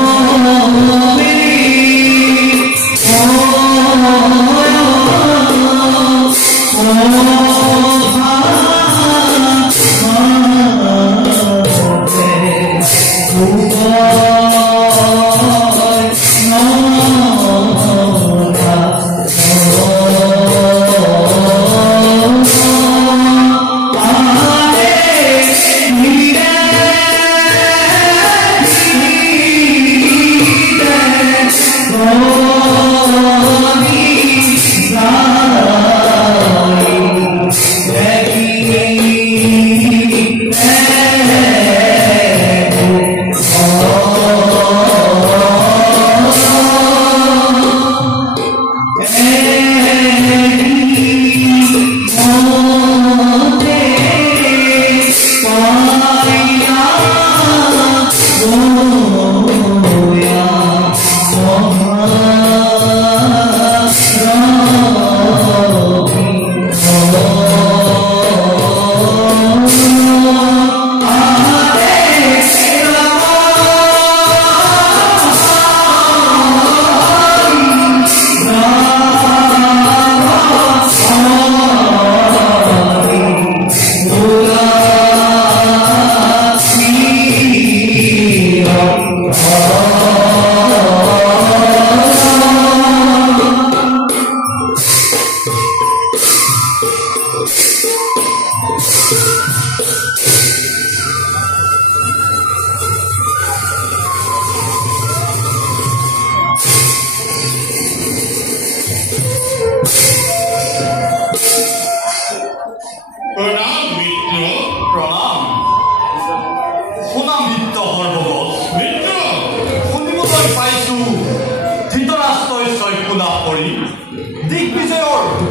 Oh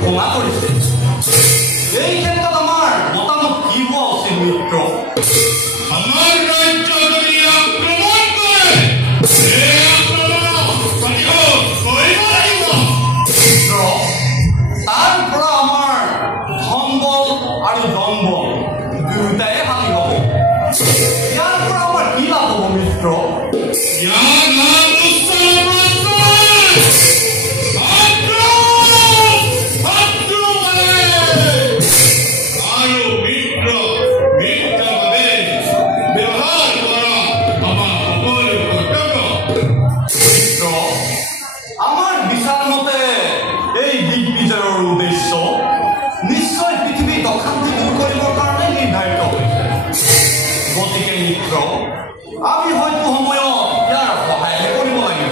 ভঙা কৰিছে এই ক্ষেত্ৰত আমাৰ মতামত কি হোৱা উচিত মিত্ৰ আমাৰ ৰাজ্য যদি আক্ৰমণ কৰে এই আক্ৰমণ প্ৰতিহত কৰিব লাগিব মিত্ৰ তাৰ পৰা আমাৰ ধনবল আৰু দমবল দুয়োটাই হানি হ'ব ইয়াৰ পৰা আমাৰ কি লাভ হ'ব মিত্ৰ ইয়াৰ নাম আমি হয়তো সময়ত ইয়াৰ সহায় কৰিব লাগিব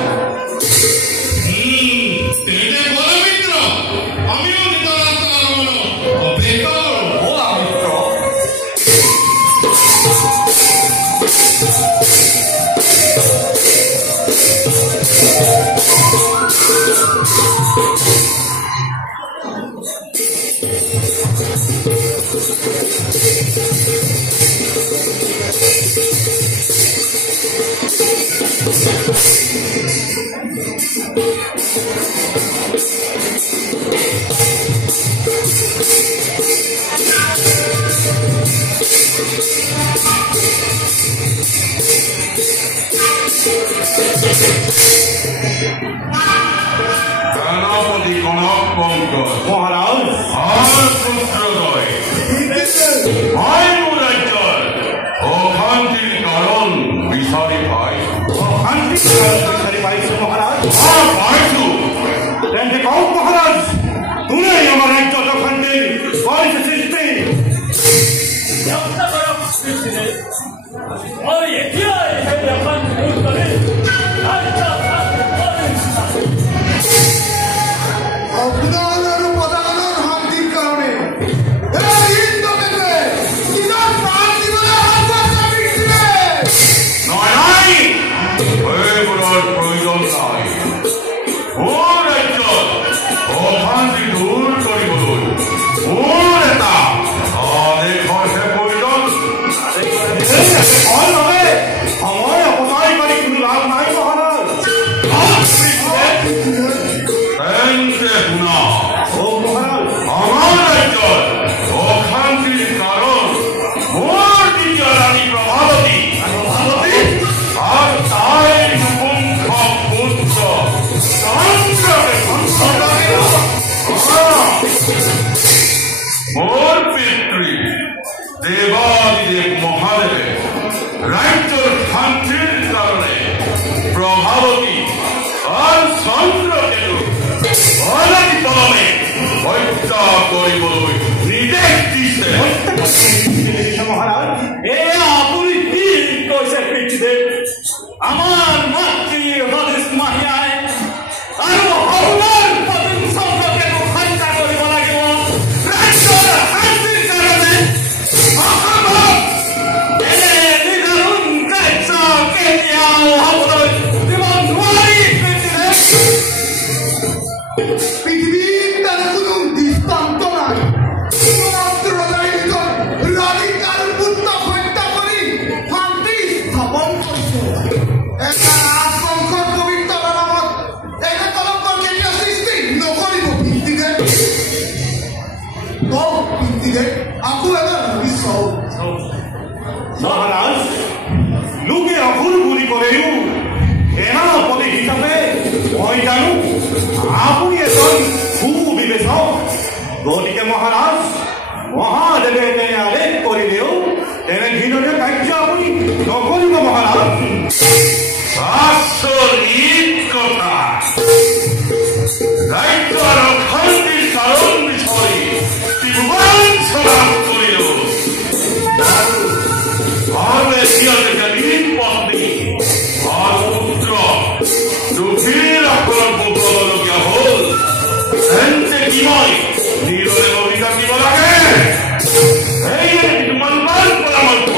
সেনাপতি কনক পঙ্কজ মহাৰাজ আমাৰ পুত্ৰদ্বয় ভাই মোৰ ৰাজ্যৰ অশান্তিৰ কাৰণ বিচাৰি পাইছো মহাৰাজ পাইছো তেন্তে কওক মহাৰাজ তুমিই আমাৰ ৰাজ্যত অশান্তিৰ কৰিছে সৃষ্টি মোৰ পিতৃ দেৱাদিদেৱ মহাদেৱে ৰাজ্যৰ শান্তিৰ কাৰণে প্ৰভাৱতী আৰু চন্দ্ৰকেতু অনতিপলমে হত্যা কৰিবলৈ নিৰ্দেশ দিছে মহাৰাজ এয়া আপুনি কি কৈছে পিতৃদেৱ আমাৰ মাতৃৰ হদিশ মাহিয়াই আৰু অসমৰ পতিন চন্দ্ৰকেতু হত্যা কৰিব লাগিব ৰাজ্যৰ শান্তিৰ কাৰণে অসম্ভৱ এনে নিদাৰুণ কাৰ্য কেতিয়াও হ'বলৈ দিব নোৱাৰি পিতৃদেৱ পৃথিবীর দ্বারা কোনো দৃষ্টান্ত নাই মাত্র রাধিকার পুত্র হত্যা করি শান্তি স্থাপন করছে সংকট পবিত্র নামত এনে তলঙ্কর কেতিয়া সৃষ্টি নকরিব ভিত্তিদেৱ ভিত্তিদেৱ আকৌ এবাৰ ভাবি চাওক মহারাজ লোকে অভুল বুলি কলেও সেনাপতি হিচাপে মই জানো আপুনি এজন সুবিবেচক গতিকে মহারাজ মহাদেৱে তেনে আদেশ কৰিলেও তেনে ধীৰৰে কাৰ্য আপুনি নকৰিব মহাৰাজ আচৰিত কথা ৰাজ্যৰ অশান্তিৰ কাৰণ বিচাৰি ত্ৰিভুৱন চলাপ কৰিলো আৰু এতিয়া যেদিন পত্নী আৰু পুত্ৰ দুখীৰ আক্ৰমণ কৰিবলগীয়া হ'ল তেন্তে কি মই নিৰৰে ভূমিকা দিব লাগে সেয়ে কিছুমান ভাল পৰামৰ্শ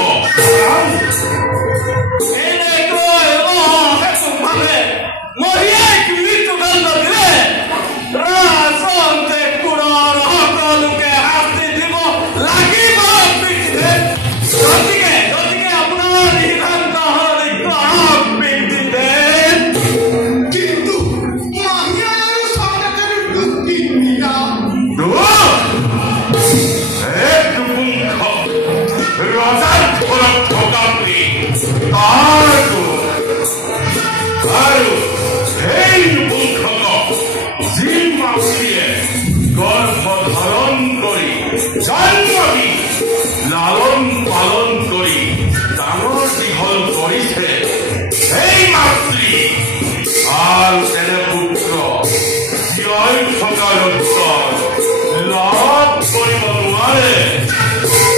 লাভ কৰিব নোৱাৰে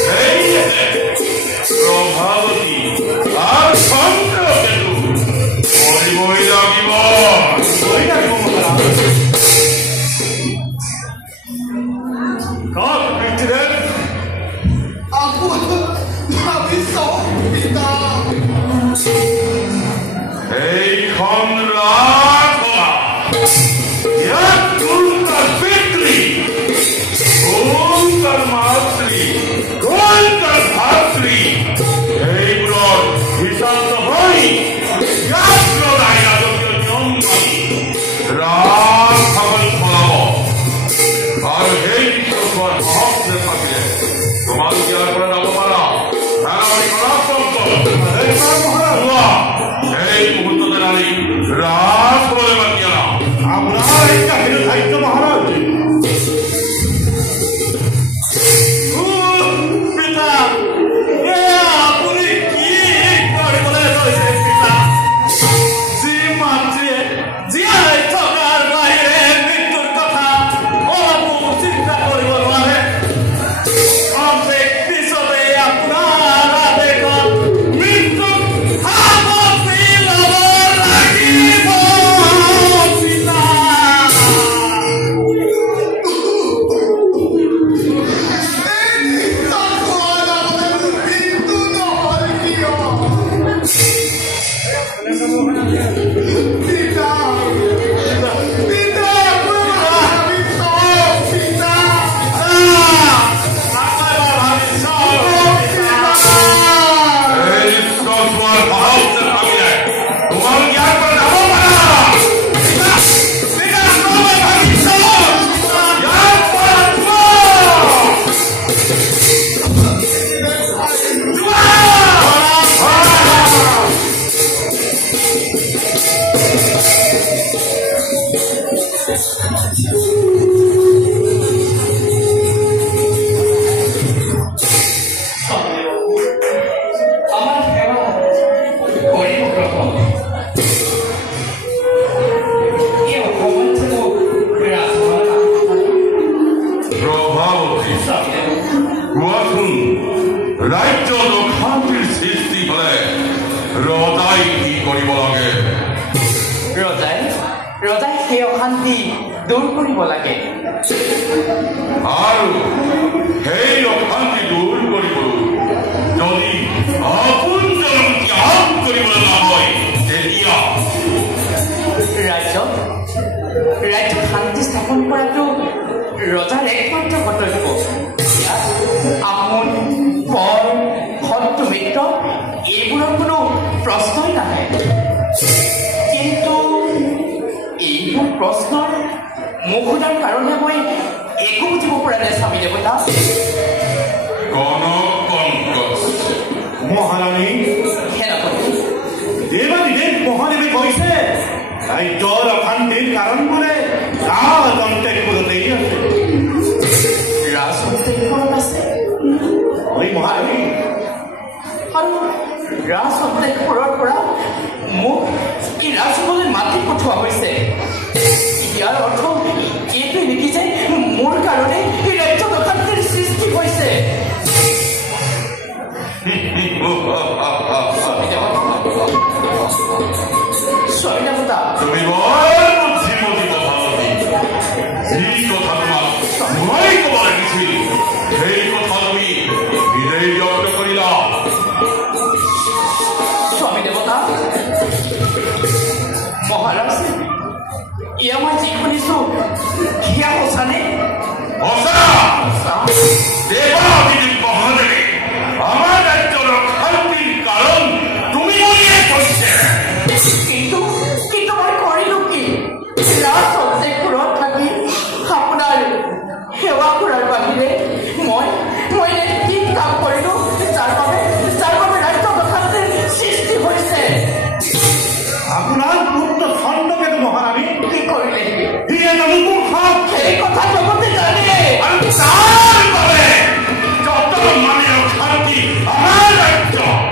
সেয়েহে প্ৰভাৱতী আৰু চন্দ্ৰকেতু কৰিবই লাগিব God, President. Aku habis kita. এইখন ৰাজসভা ইয়াত কোনকাৰ পিতৃ কোনকাৰ মাতৃ কোনকাৰ ভাতৃ এইবোৰৰ হিচাপ নহয় ইয়াত ৰজাই ৰাজকীয় নিয়ম মানি ৰাজসভাত চলাব আৰু সেই বিষয়ৰ হক নাথাকিলে তোমালোক ইয়াৰ পৰা যাব পাৰা এই মুহূৰ্ততে নাৰী ৰাজসভালৈ মাতি আনা আপোনাৰ এই কাহিনীৰ দায়িত্ব মহাৰাজ পিতা আপুনি কি কৰিবলৈ লৈছে পিতা যি মাতৃয়ে জীয়াই থকাৰ বাহিৰে মৃত্যুৰ কথা অলপো চিন্তা কৰিব নোৱাৰে পিছতে আপোনাৰ আদেশত মৃত্যুক সামৰি ল'ব লাগিব পিতা ৰাজ্যত অশান্তিৰ সৃষ্টি হলে ৰজাই কি কৰিব লাগে ৰজাই সেই অশান্তি দূৰ কৰিব লাগে আৰু সেই অশান্তি দূৰ কৰিবলৈ যদি আপোনজনক ত্যাগ কৰিবলৈ নহয় তেতিয়া ৰাজ্যত শান্তি স্থাপন কৰাটো ৰজাৰ একমাত্ৰ কৰ্তব্য আপোন পৰ শত্ৰু মিত্ৰ এইবোৰৰ কোনো প্ৰশ্নই নাহে কিন্তু এইবোৰ প্ৰশ্নৰ মুখ সোধাৰ কাৰণে মই একো বুজিব পৰা নাই স্বামী দেৱতা মহাৰাণী দেৱাদিদেৱ মহাদেৱে কৈছে ৰাজ্যৰ অশান্তিৰ কাৰণবোৰে ৰাজঅন্তৰীক্ষতেই আছে ৰাজঅন্তৰীক্ষত আছে মহাৰাণী আৰু ৰাজঅন্তৰীক্ষৰ পৰা মোক এই ৰাজসভালৈ মাতি পঠোৱা হৈছে ইয়াৰ অৰ্থ এইটোৱে নেকি যে মোৰ কাৰণে এই ৰাজ্যত অশান্তিৰ সৃষ্টি হৈছে স্বামীদেৱতা তুমি বৰ বুদ্ধিমতী যি কথা তোমাক মই ক'ব লাগিছিল সেই কথা তুমি নিজেই ব্যক্ত কৰিলা স্বামী দেৱতা মহাৰাজ এয়া মই যি শুনিছো সেয়া সঁচানে দেৱাভিজিত মহাদেৱে আমাৰ ৰাজ্যৰ শান্তিৰ কাৰণ তুমি বুলিয়ে কৈছে কিন্তু মই কৰিলো কি ৰাজপুৰত থাকি আপোনাৰ সেৱা কৰাৰ বাহিৰে মই কি কাম কৰিলো যাৰ বাবে ৰাজ্যত অশান্তিৰ সৃষ্টি হৈছে আপোনাৰ পুত্ৰ চন্দ্ৰকেতু মহাৰাণী কি কৰিলে সেই কথা জগতে জানে আৰু তাৰ বাবে যত মানে শান্তি আমাৰ ৰাজ্যত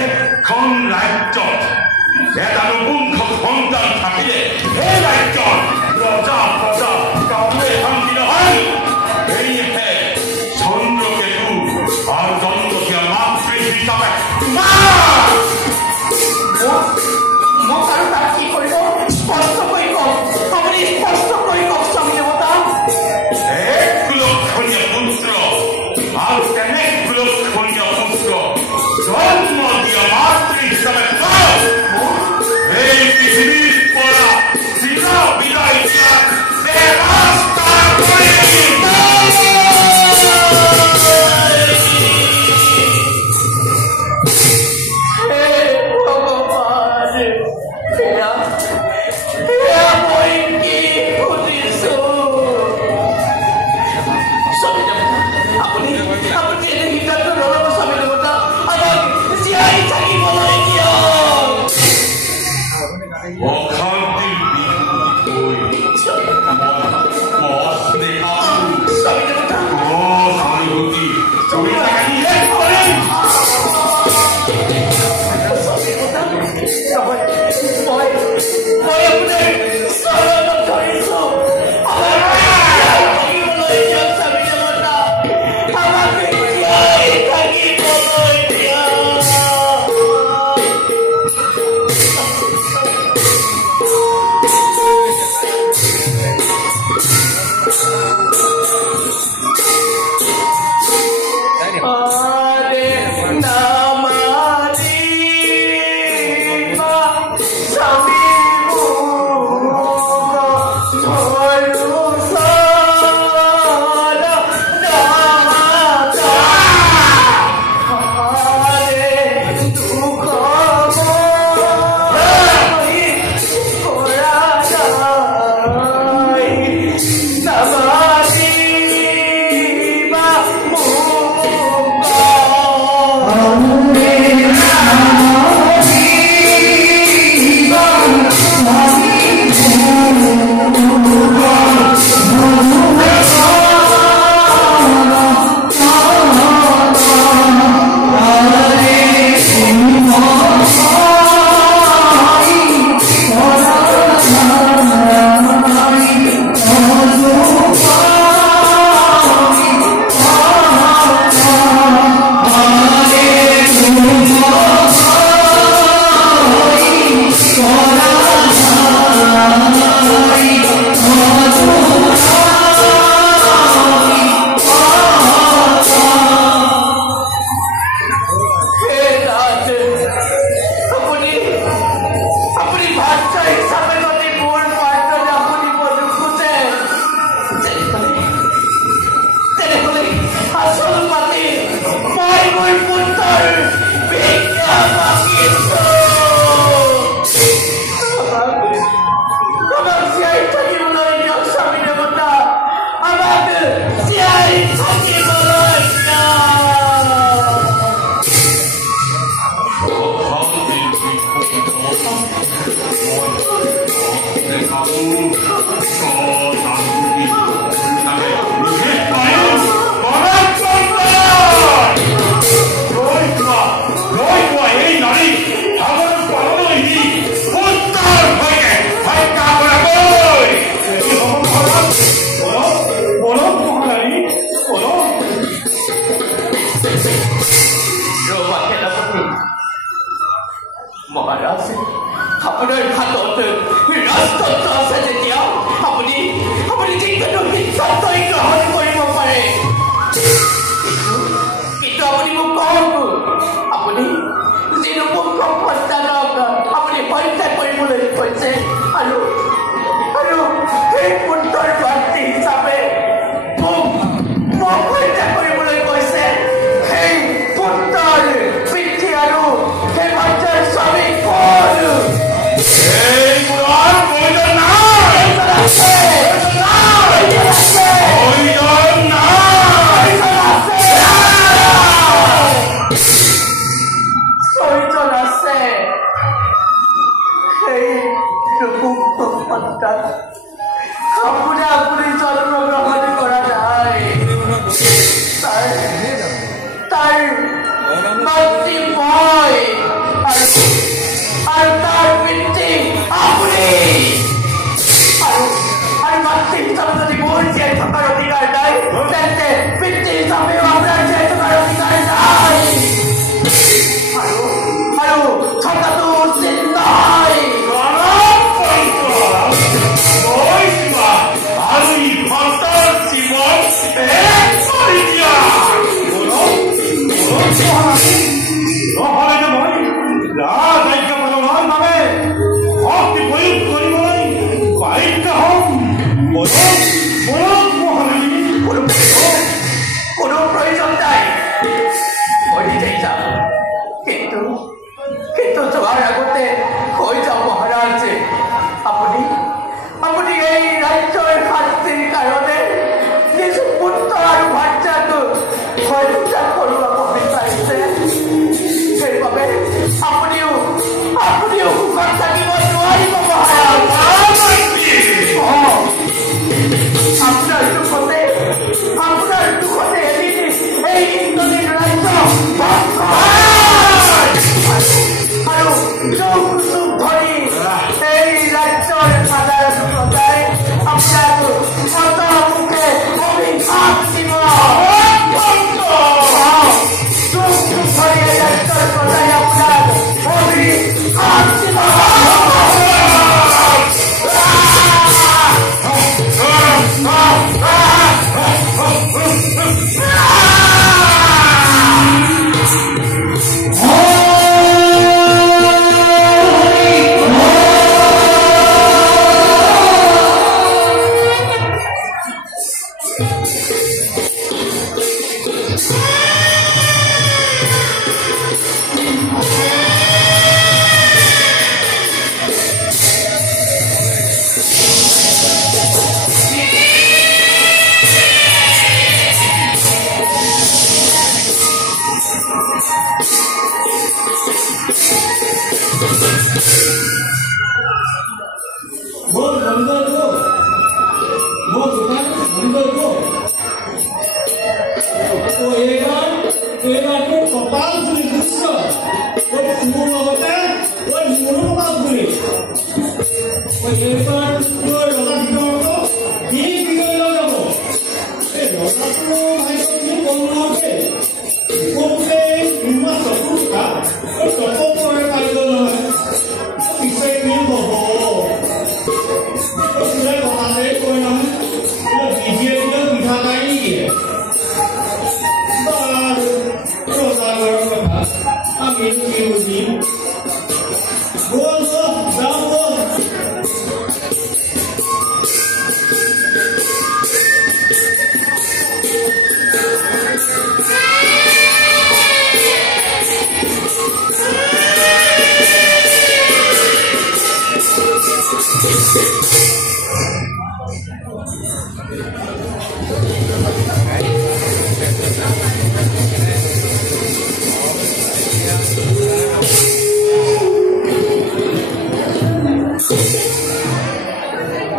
এখন ৰাজ্যত এটা নতুন সন্তান থাকিলে সেই ৰাজ্যত ৰজা প্ৰজা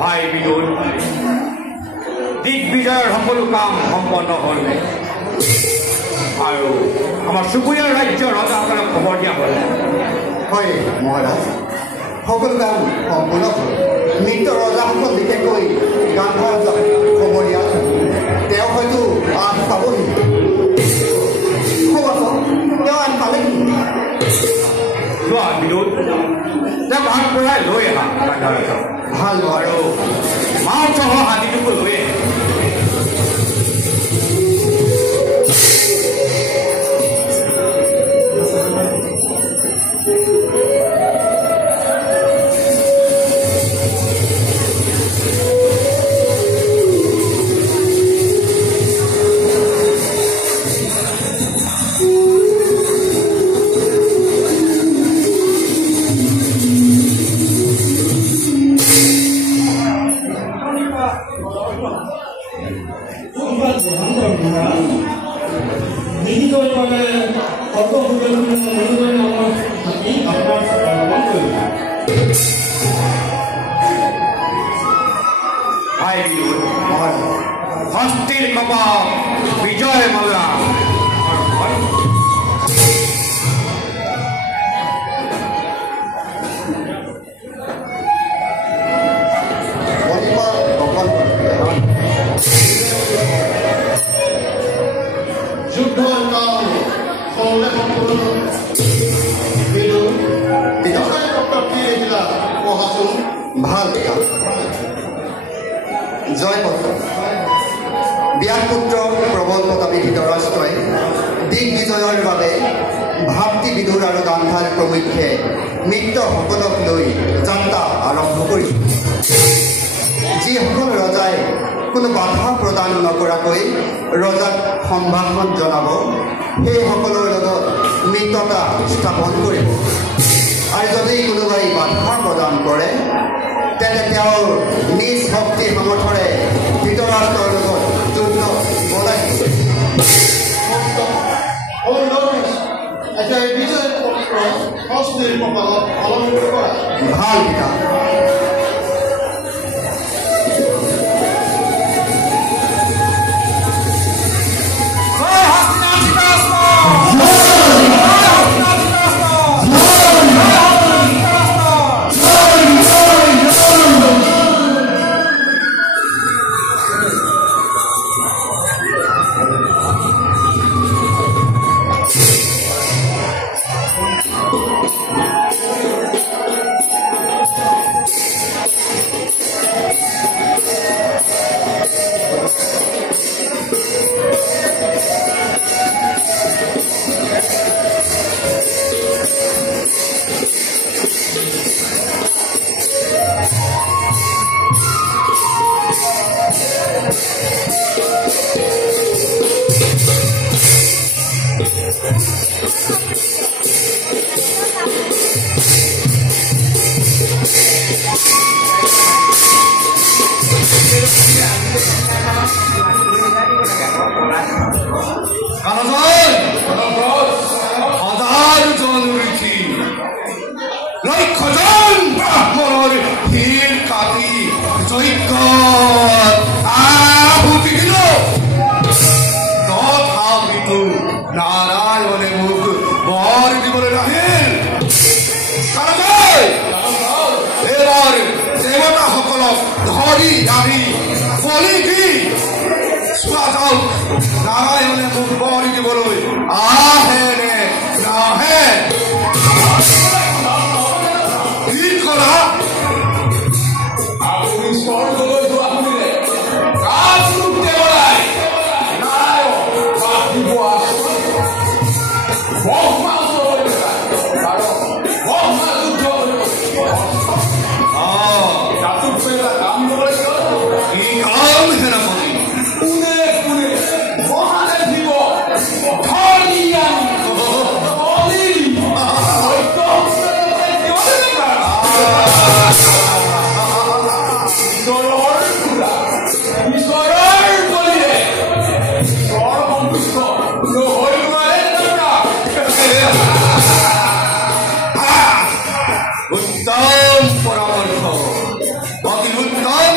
ভাই বিদুৰ দিগ্বিজয়ৰ সকলো কাম সম্পন্ন হ'ল আৰু আমাৰ চুবুৰীয়া ৰাজ্যৰ ৰজাসকলক খবৰ দিয়া হ'ল হয় মহাৰাজ সকলো কাম সম্পূৰ্ণ হ'ল মৃত ৰজাসকল বিশেষকৈ গান্ধাৰ ৰজাক খবৰ দিয়া তেওঁ হয়তো আঠ পাবহি তেওঁ আঠ পালেহি যোৱা বিদুৰ তেওঁ ভাগ পৰাই লৈ আহা গান্ধাৰ ৰজাক ভাল আৰু মাংসহ হাতীটোকো লৈ হস্তিৰ কপাল বিজয় মালা যুদ্ধৰ কাম সকলোৱে সম্পূৰ্ণ বিদুৰ পঢ়াচোন ভাল কাম জয় পত্ৰ ব্যাসপুত্ৰ প্ৰবল প্ৰতাপী ধৃতৰাষ্ট্ৰই দিগ্বিজয়ৰ বাবে ভাতৃ বিদুৰ আৰু গান্ধাৰ প্ৰমুখ্যে মিত্ৰসকলক লৈ যাত্ৰা আৰম্ভ কৰিছিল যিসকল ৰজাই কোনো বাধা প্ৰদান নকৰাকৈ ৰজাক সম্ভাষণ জনাব সেইসকলৰ লগত মিত্ৰতা স্থাপন কৰিব আৰু যদি কোনোবাই বাধা প্ৰদান কৰে তেন্তে তেওঁৰ নিজ শক্তি সামৰ্থৰে ধৃতৰাষ্ট্ৰৰ লগত যুদ্ধ বলাই ভাল পিতা নাৰায়ণে মুখ বৰি দিবলৈ আহে নে নাহে কি কৰা আপুনি স্বৰ্গলৈ যোৱা শুনিলে কাজ ৰূপ দেৱৰাই নাৰায়ণ পাতিব ব্ৰহ্মা ব্ৰহ্মা যুদ্ধ কাম কি কাম সেনাপতি কোনে কোনে মহাদেৱ দিব উত্তম পরামর্শ অতি উত্তম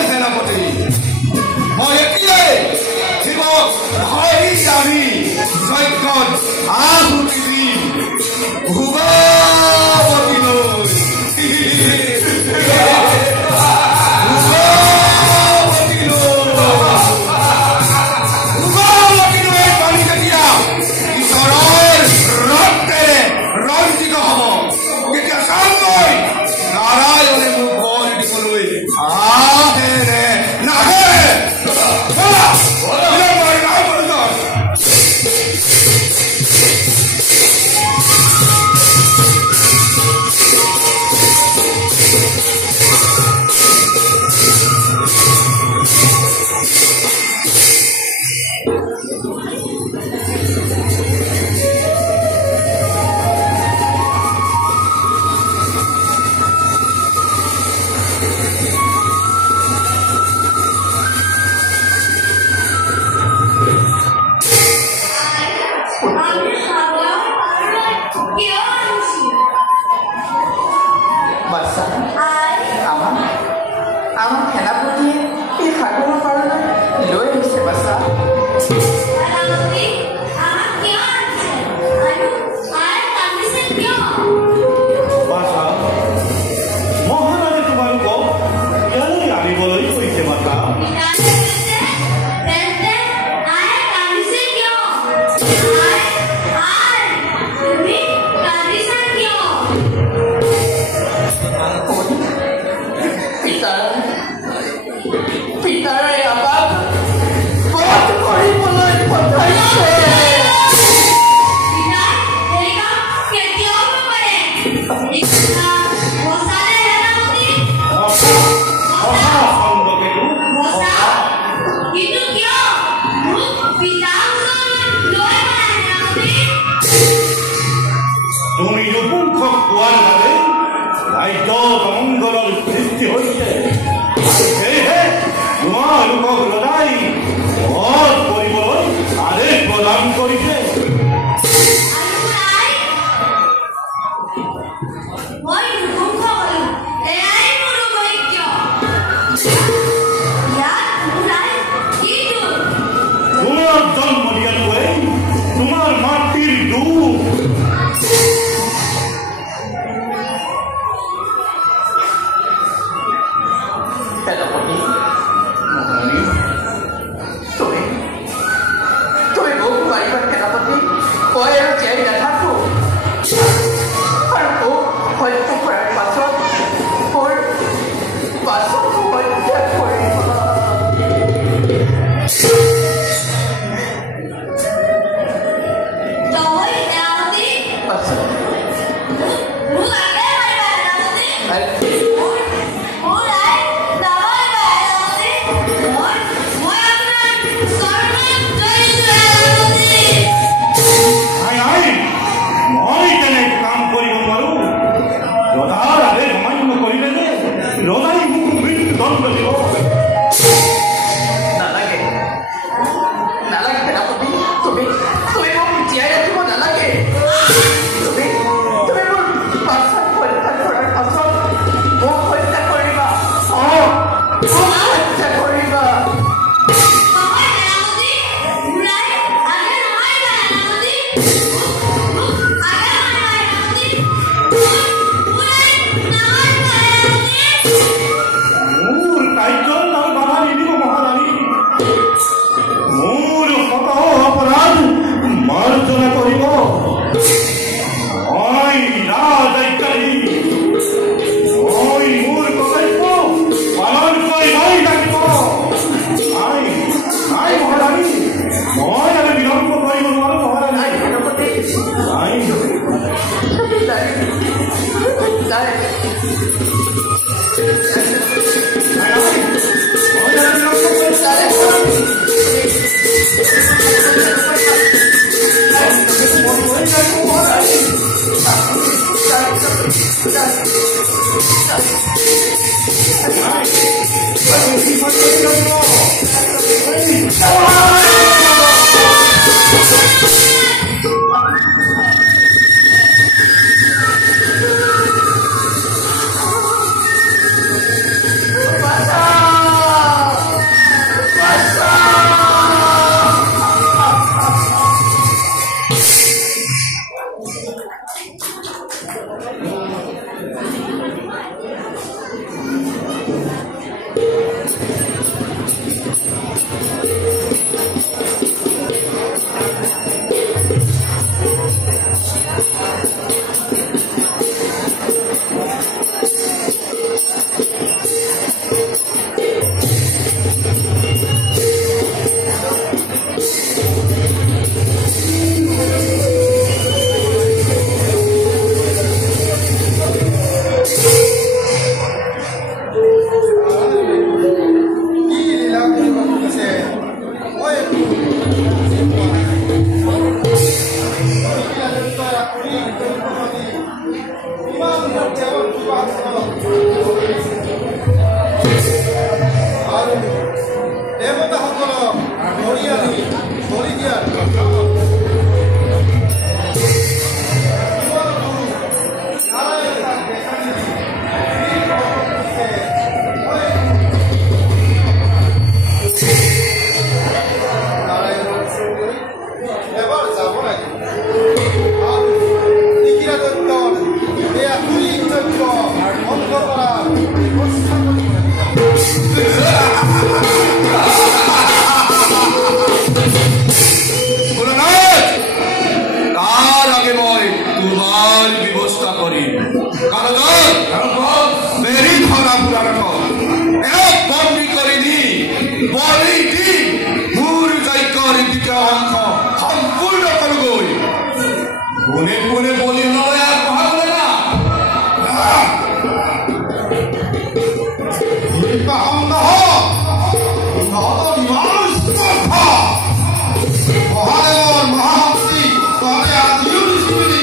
তার আগে মই তোমার ব্যবস্থা করি মেরি ধরা পুরানো বন্দী করে দি বলি দি মূর যজ্ঞর দ্বিতীয় অংশ সম্পূর্ণ করগৈ কোনে কোনে বলি নয় আর কথা বলে না মহাদেৱৰ মহাশক্তি তহঁতে আজিও নিষ্পত্তি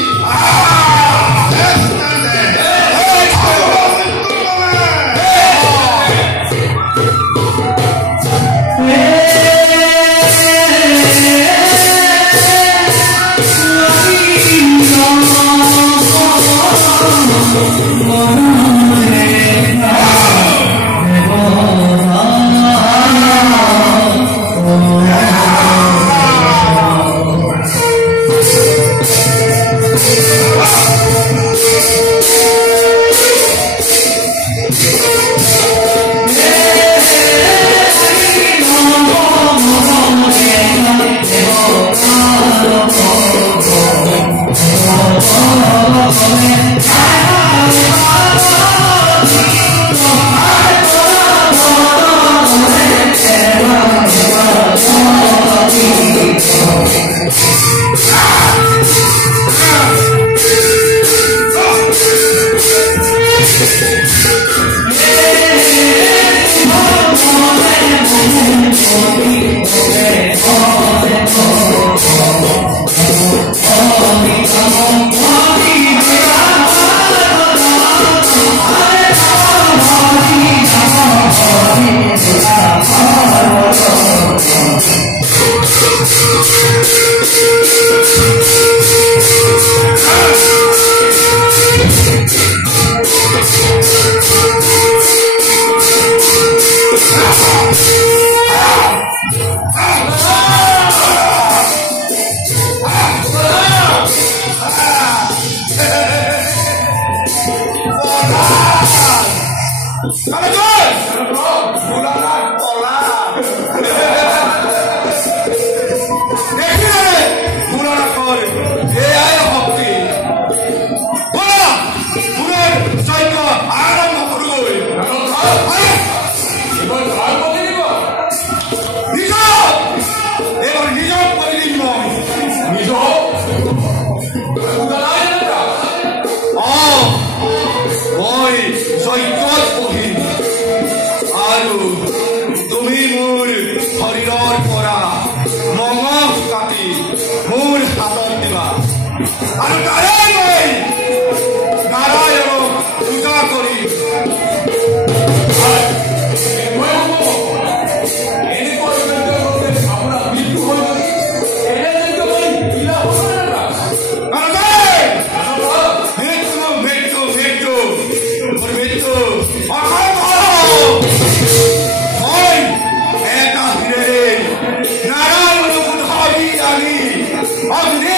Agni!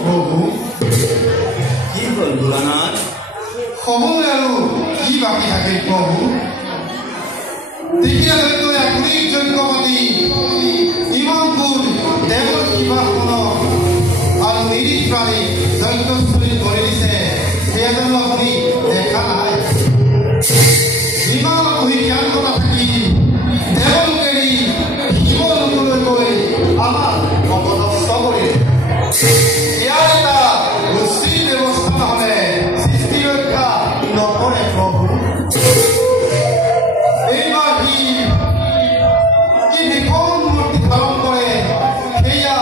প্ৰভু কি হ'ল ভোলানাথ? সময় আৰু কি বাকী থাকিল প্ৰভু তেতিয়ালৈকে আপুনি যজ্ঞ পাতি ইমানবোৰ দেৱৰ কিবাখনক আৰু নিৰীহ প্ৰাণী যজ্ঞস্থলীত কৰি দিছে সেয়া জানো আপুনি দেখা নাই ইমান বহি জ্ঞান কথা থাকি দেৱলোকেৰি শিৱলোকলৈ গৈ আমাক অপদস্থ কৰিলে ইয়াৰ এটা উচিত ব্যৱস্থা নহ'লে সৃষ্টি ৰক্ষা নকৰে প্ৰভু এইবাৰ কি বিকল মূৰ্তি ধাৰণ কৰে সেয়া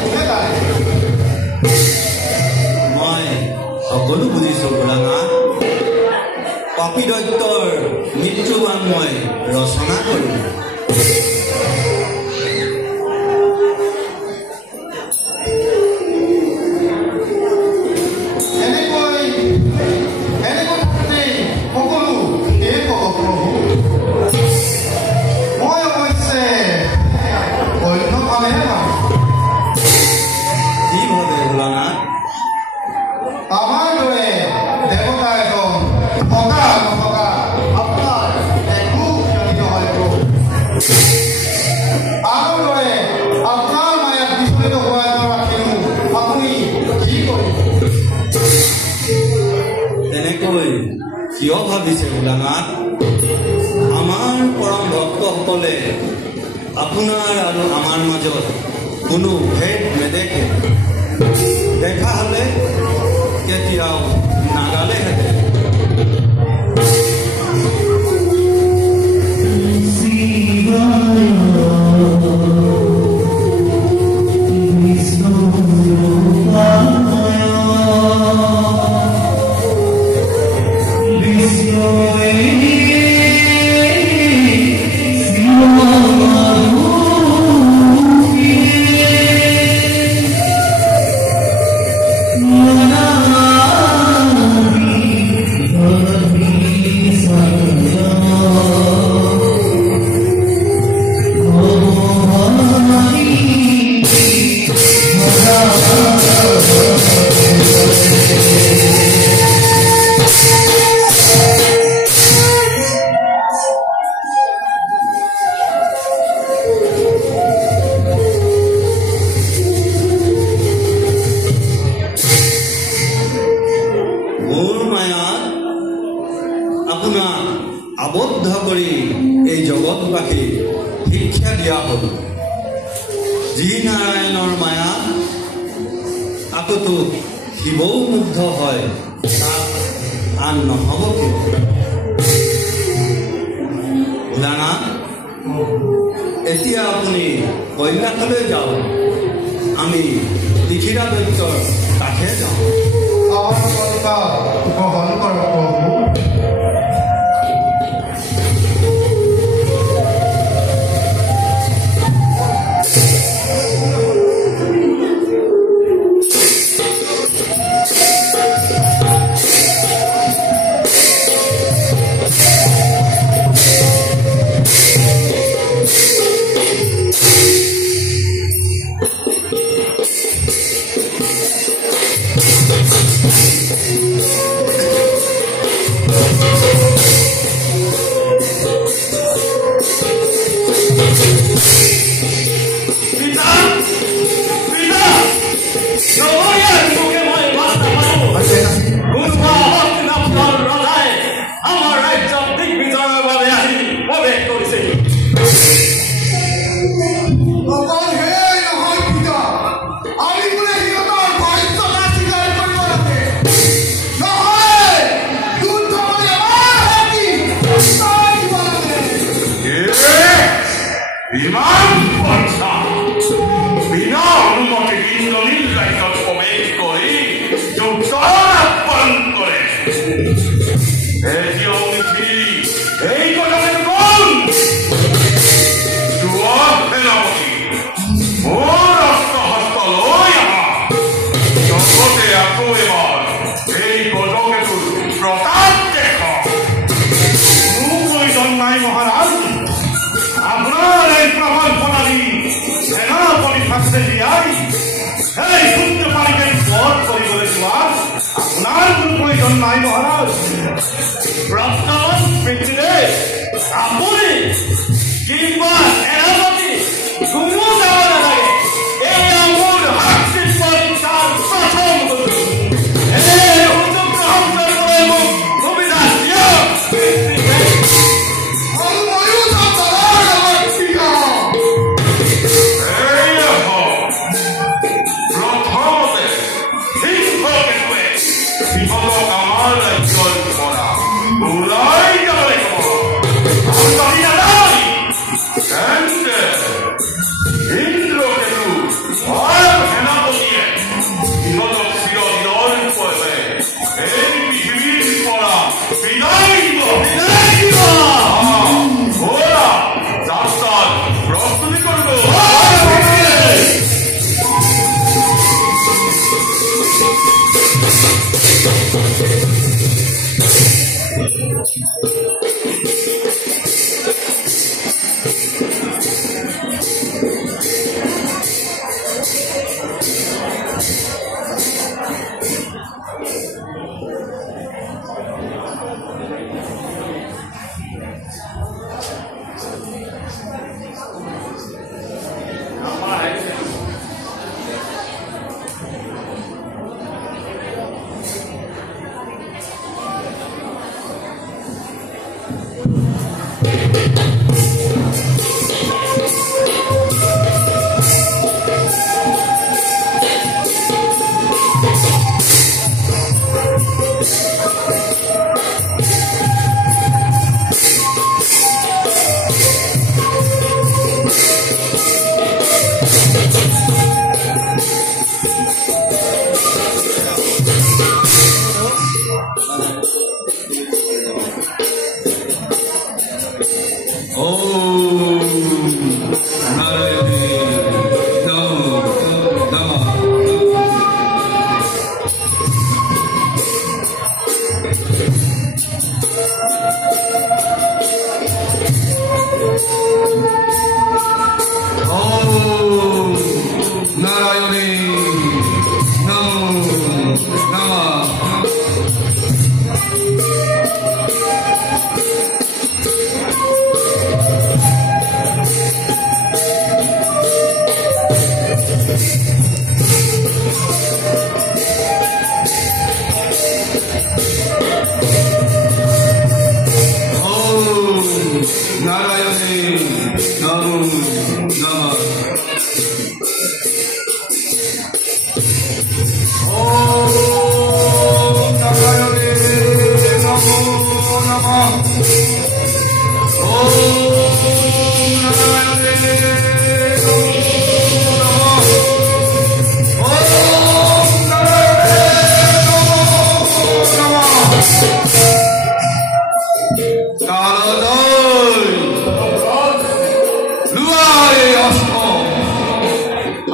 কোনে জানে মই সকলো বুজিছোঁ ভোলানাথ পাপী দৈত্যৰ মৃত্যুবান মই ৰচনা কৰোঁ কিয় ভাবিছে ভোলানাথ আমাৰ পৰম ভক্তসকলে আপোনাৰ আৰু আমাৰ মাজত কোনো ভেদ নেদেখে দেখা হ'লে কেতিয়াও নাগালেহেঁতেন আবদ্ধ কৰি এই জগতবাসী শিক্ষা দিয়া হ'ল যি নাৰায়ণৰ মায়া আকতো শিৱও মুগ্ধ হয় তাক আন নহ'ব কি ভোলানাথ এতিয়া আপুনি কৈলাশলৈ যাওক আমি তিথিৰা দৈত্যৰ কাষে যাওঁ গ্ৰহণ কৰক প্ৰভু নাই মহাৰাজ প্ৰস্তাৱত পিঠিলে আপুনি কিবা এৰাপতি কোনো যাব নালাগে এয়া মোৰ হাতীৰ পৰীক্ষাৰ প্ৰথম সুবিধা দিয়ক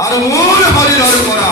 আৰ মূল হৰিহৰ কৰা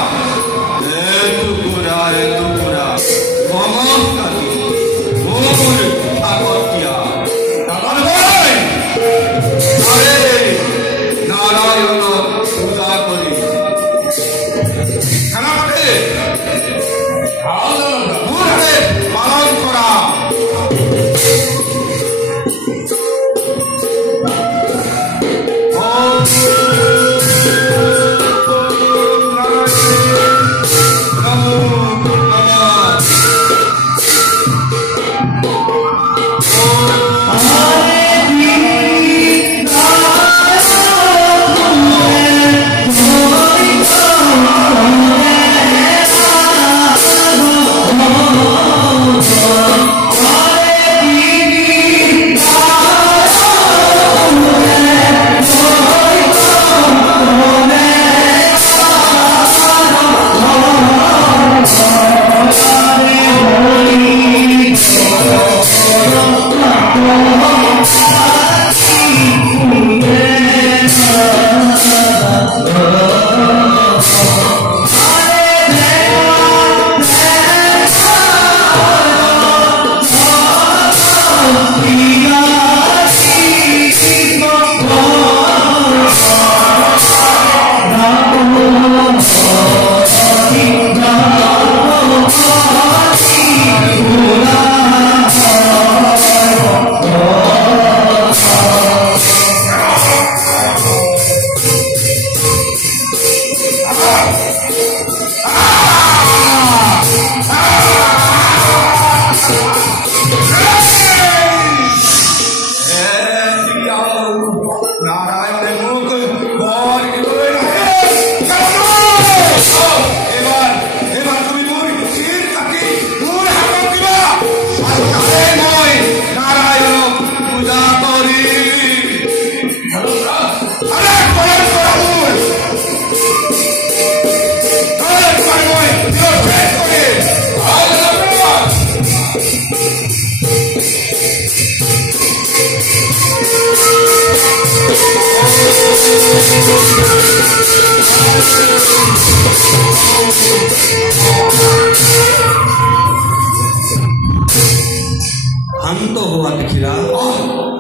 দেখিৰা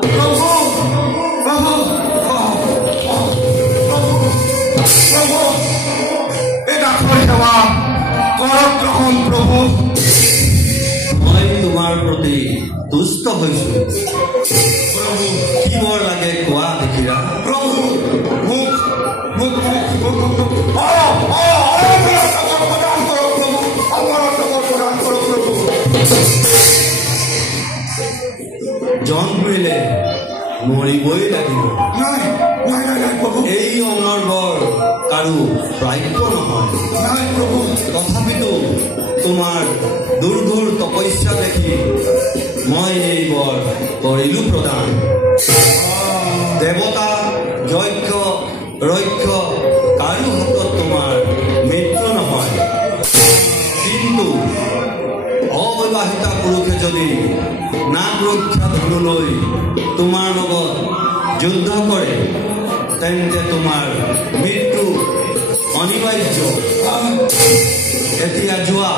প্ৰভু প্ৰভু প্ৰভু এই দাসৰ সেৱা কৰক গ্ৰহণ প্ৰভু মই তোমাৰ প্ৰতি দুষ্ট হৈছো প্ৰভু কি বৰ লাগে কোৱা দেখিৰা প্ৰভু মোক মোক মোক মোক প্ৰদান কৰক প্ৰভু প্ৰদান কৰক প্ৰভু জন্মিলে মৰিবই লাগিব নাই নাই নাই নাই প্ৰভু এই অনৰ্বৰ কাৰো প্ৰাপ্য নহয় নাই প্ৰভু তথাপিতো তোমাৰ দুৰ্ঘোৰ তপস্যা দেখি মই এই বৰ কৰিলো প্ৰদান দেৱতা যজ্ঞ ৰক্ষ কাৰো হাতত তোমাৰ মৃত্যু নহয় কিন্তু অবিবাহিতা পুৰুষে যদি নাক ৰক্ষা ধনুলৈ তোমাৰ লগত যুদ্ধ কৰে তেন্তে তোমাৰ মৃত্যু অনিবাৰ্য এতিয়া যোৱা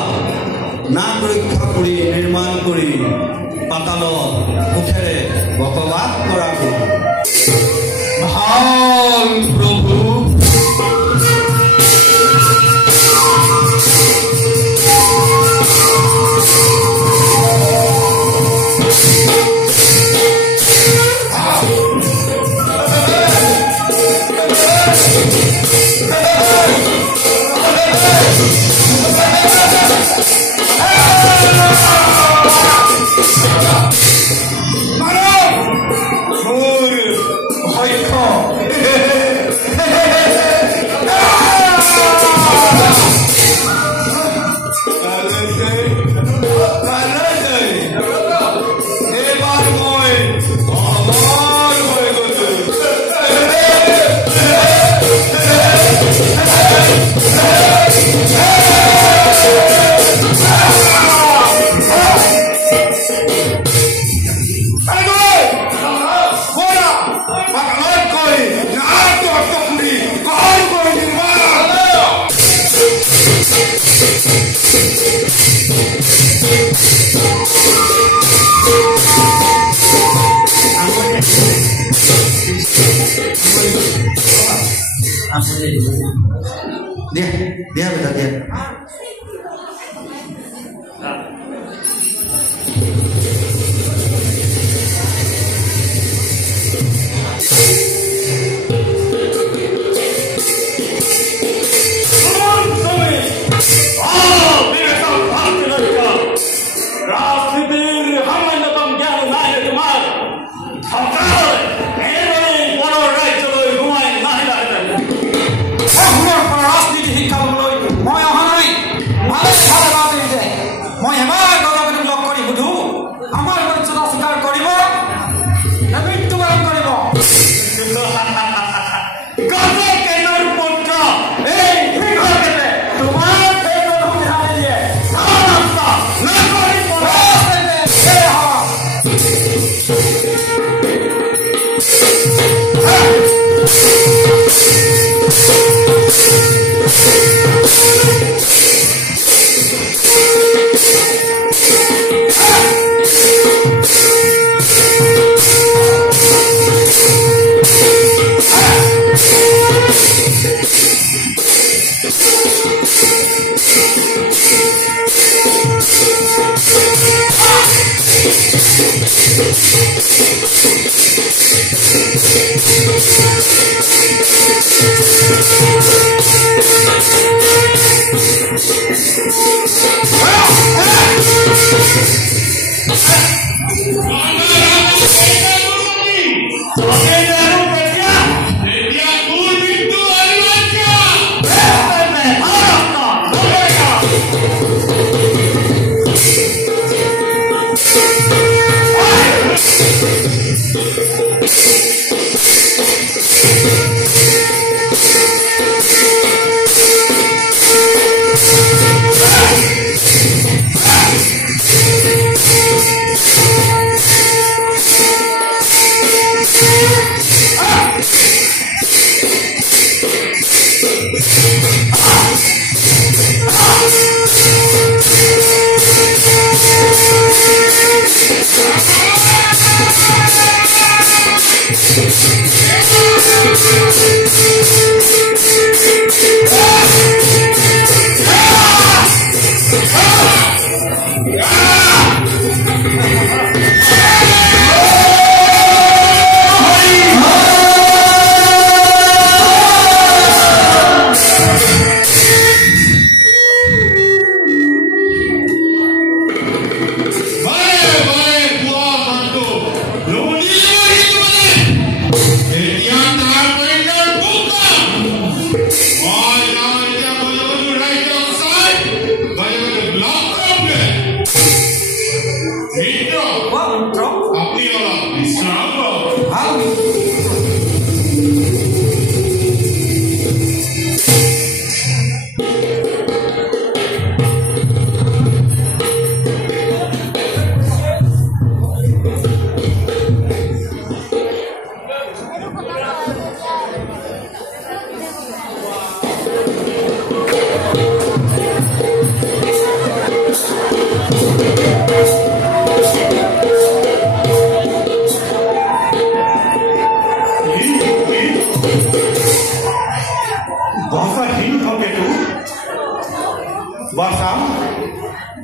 নাক ৰক্ষা কৰি নিৰ্মাণ কৰি পাতালত মুখেৰে বসবাস কৰাটো ভাল প্ৰভু দিয়া দিয়া বেটা দিয়া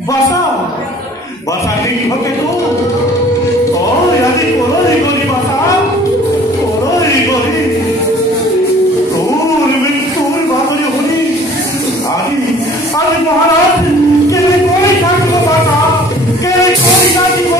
বাসা বাসা সিংহকে তো আজি কলই গলি বাসা কলই গলি তোর মৃত্যুর বাতরি হলি আজি মহারাজ কেলে কই থাকবো বাসা কেলে কই থাকিব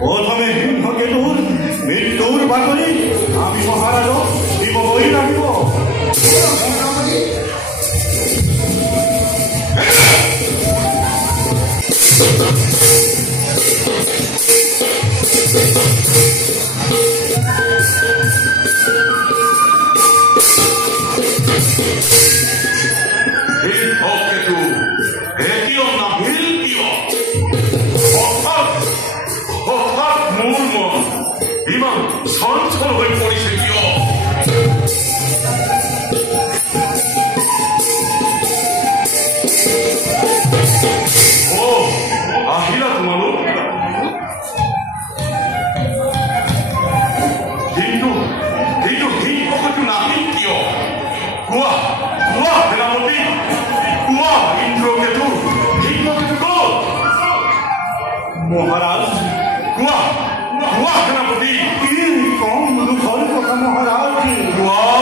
প্রথমে সিংহকেতুর মৃত্যুর বাতরি আমি মহারাজ দিবই লাগিব চঞ্চল হৈ পৰিছে কিয় আহিলা তোমালোক কিন্তু সিংহটো নাহিল কিয় কোৱা কোৱা সেনাপতি কোৱা ইন্দ্ৰকেতু সিংহকেতু ক'ত মহাৰাজ কোৱা কোৱা সেনাপতি কম দুখৰ কথা মহাৰাজ কোৱা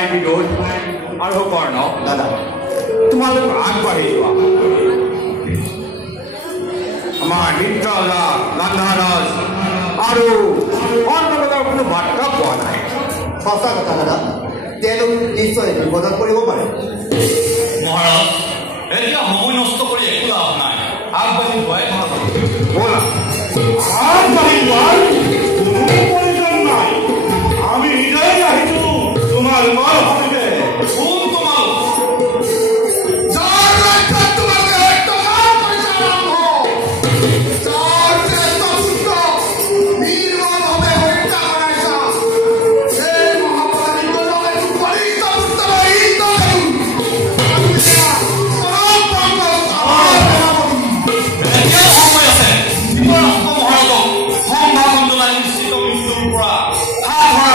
ভাই বিনোদ আৰু কৰ্ণ দাদা তোমালোক আগবাঢ়ি যোৱা আমাৰ নৃত্য গান্ধাৰজ আৰু অন্যলোকৰ কোনো বাৰ্তা পোৱা নাই সঁচা কথা দাদা তেওঁলোক নিশ্চয় বিপদত পৰিব পাৰে মহাৰাজ এতিয়া সময় নষ্ট কৰি একো লাভ নাই আগবাঢ়ি যোৱাই ভাল ব'লা আগবাঢ়ি যোৱাৰ কোনো প্ৰয়োজন নাই আমি নিজেই আহিছো তোমাৰ মাৰ সৈতে কোন তোমালোক যাৰ ৰাজ্যত তোমালোকে অত্যাচাৰ কৰিছে আৰম্ভ যাৰ জ্যেষ্ঠ পুত্ৰ নিৰ্মলভাৱে হত্যা কৰাইছা সেই মহাবলী গজলে বলিষ্ঠ পুত্ৰ ঈদ এতিয়াও সময় আছে শিৱৰাষ্ট্ৰ মহাৰাজক সম্ভাষণ জনাই নিশ্চিত মৃত্যুৰ পৰা হাত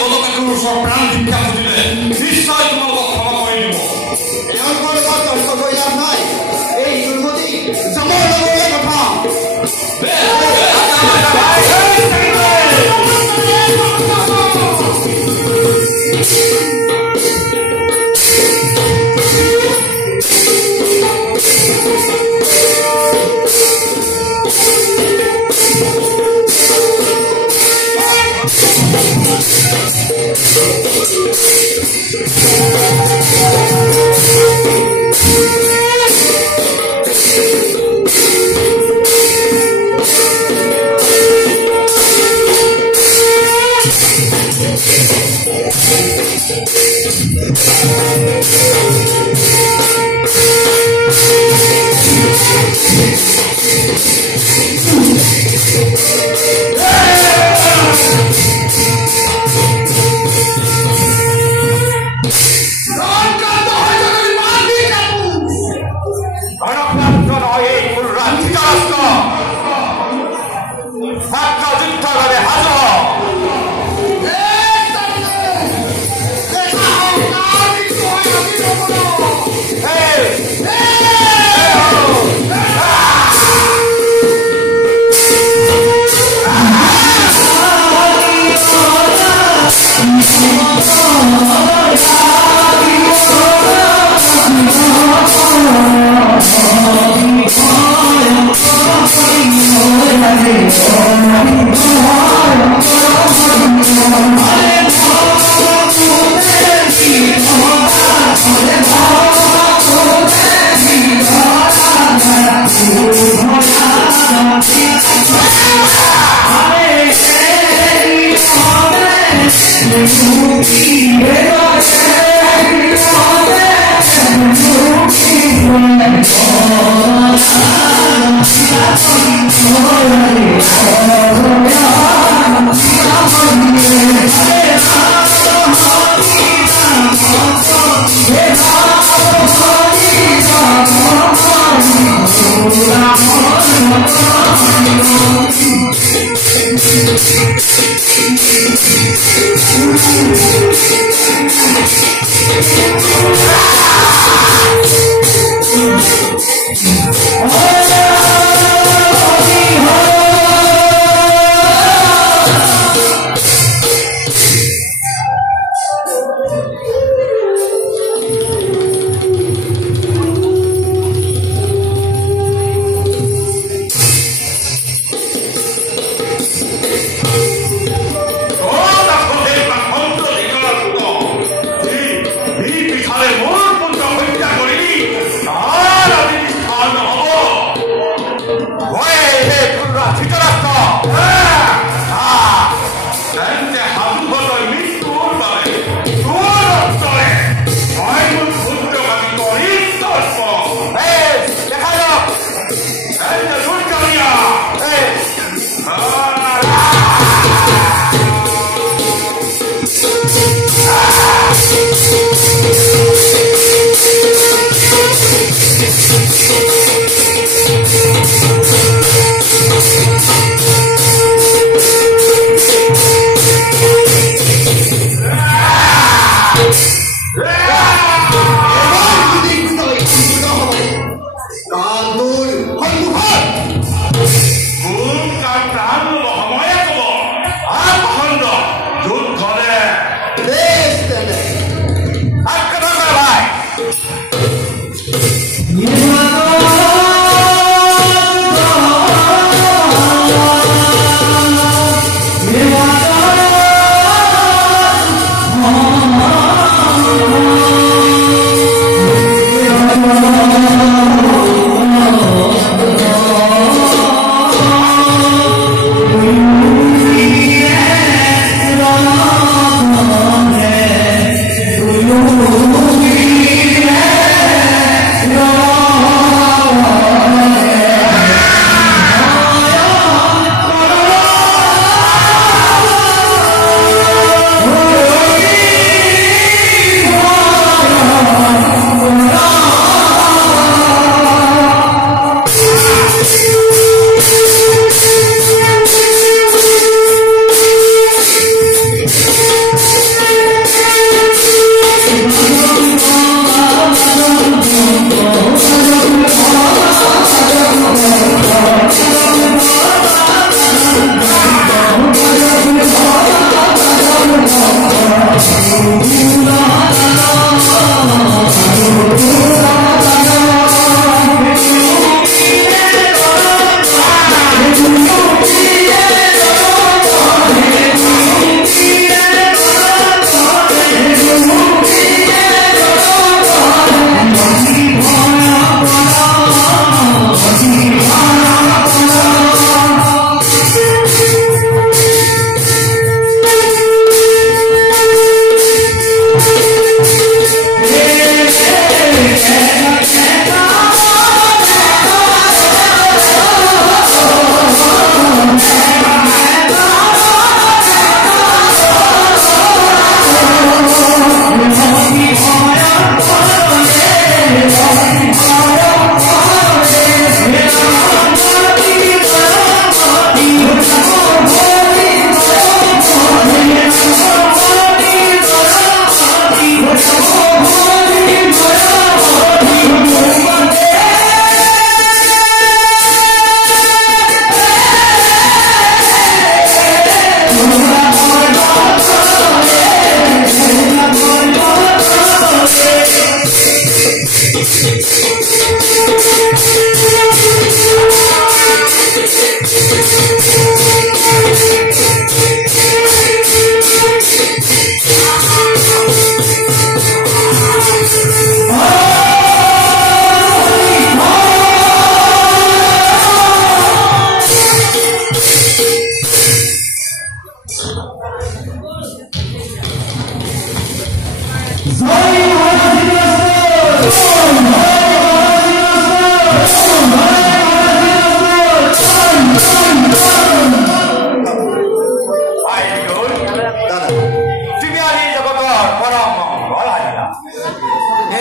গজকাকুৰ ওচৰত প্ৰাণ ভিক্ষা খুজিলে নিশ্চয় তোমালোকক ক্ষমা কৰি দিব তেওঁলোকৰ লগত তৰ্ক কৰি লাভ নাই এই দুৰ্গতি জমৰ লগৰীয়া কথা মোৰ পুত্ৰ হত্যা কৰিলি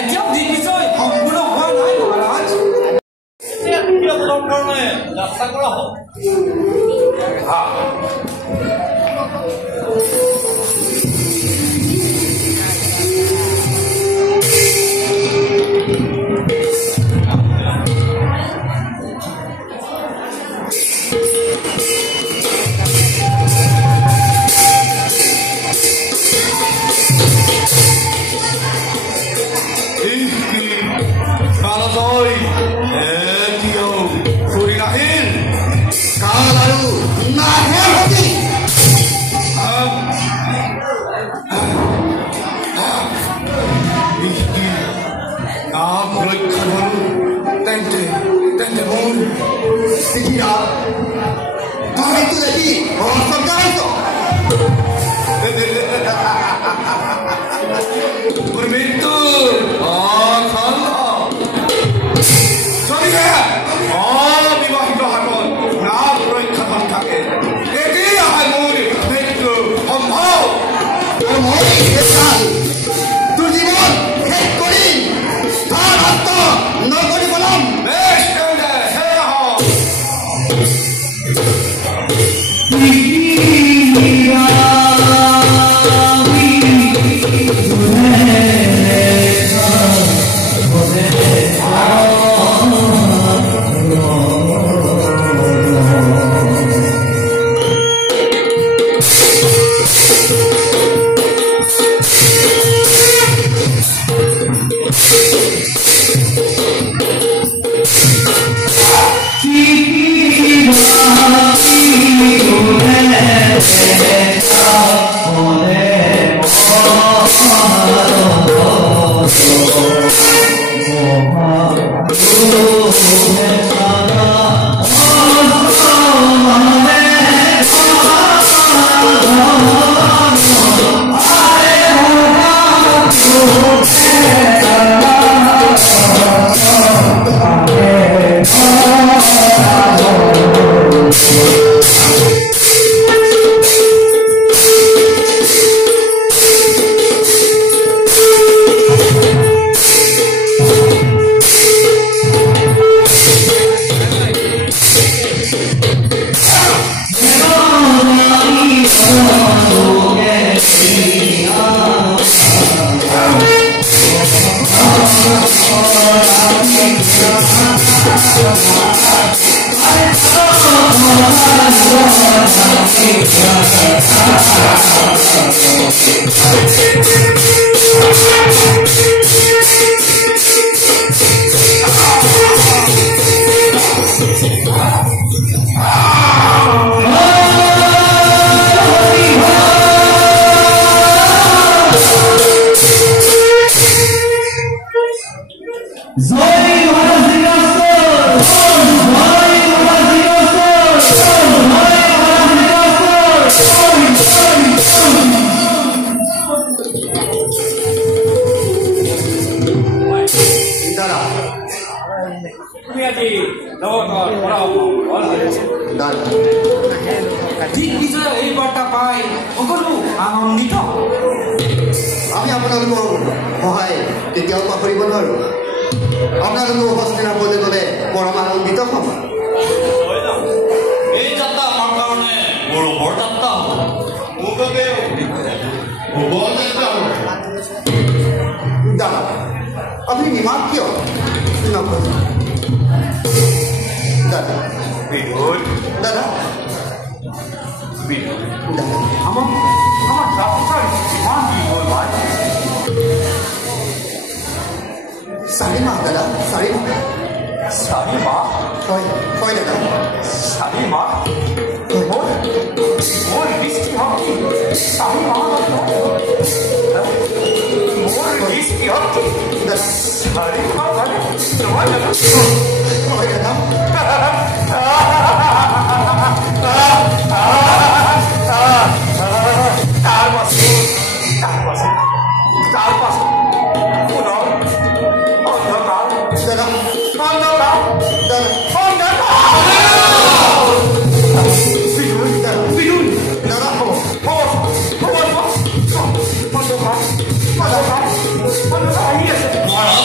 এতিয়াও দিগ্বিজয় সম্পূৰ্ণ হোৱা নাই মহাৰাজ কাৰণে যাত্ৰা কৰা হওক মহাৰাজ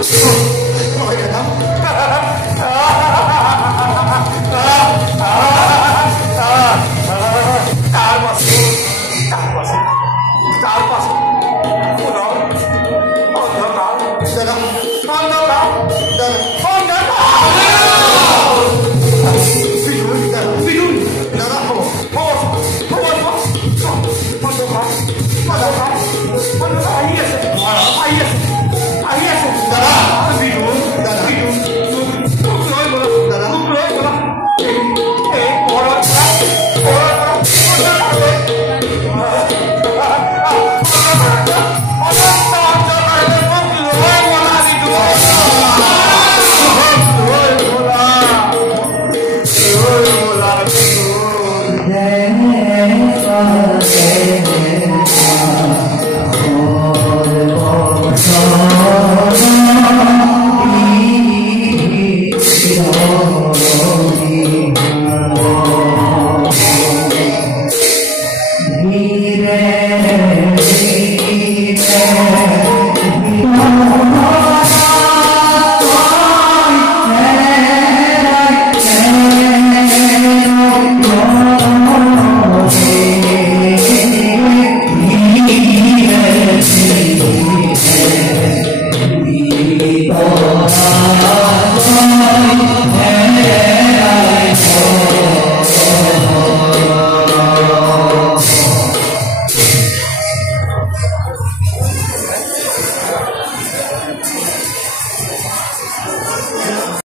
Sorry, নহয় দাদা